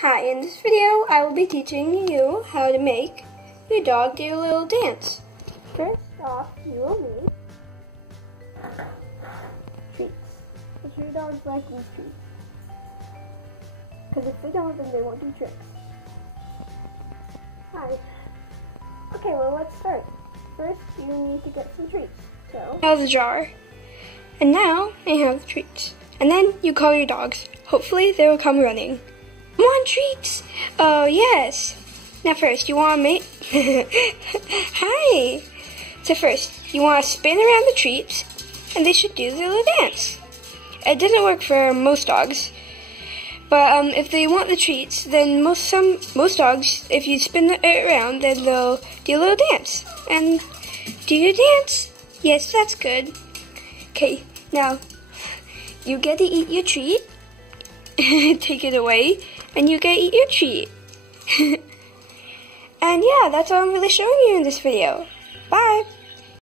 Hi, in this video I will be teaching you how to make your dog do a little dance. First off, you will need treats. Make sure your dogs like these treats. Because if they don't, then they won't do tricks. Hi. Okay, well let's start. First, you need to get some treats. So, out of the jar. And now, I have the treats. And then you call your dogs. Hopefully, they will come running. Come on, treats! Oh, yes! Now first, you want to make... Hi! So first, you want to spin around the treats, and they should do their little dance. It doesn't work for most dogs, but if they want the treats, then most dogs, if you spin it around, then they'll do a little dance. And do your dance? Yes, that's good. Okay, now, you get to eat your treat. Take it away, and you get to eat your treat. And yeah, that's all I'm really showing you in this video. Bye!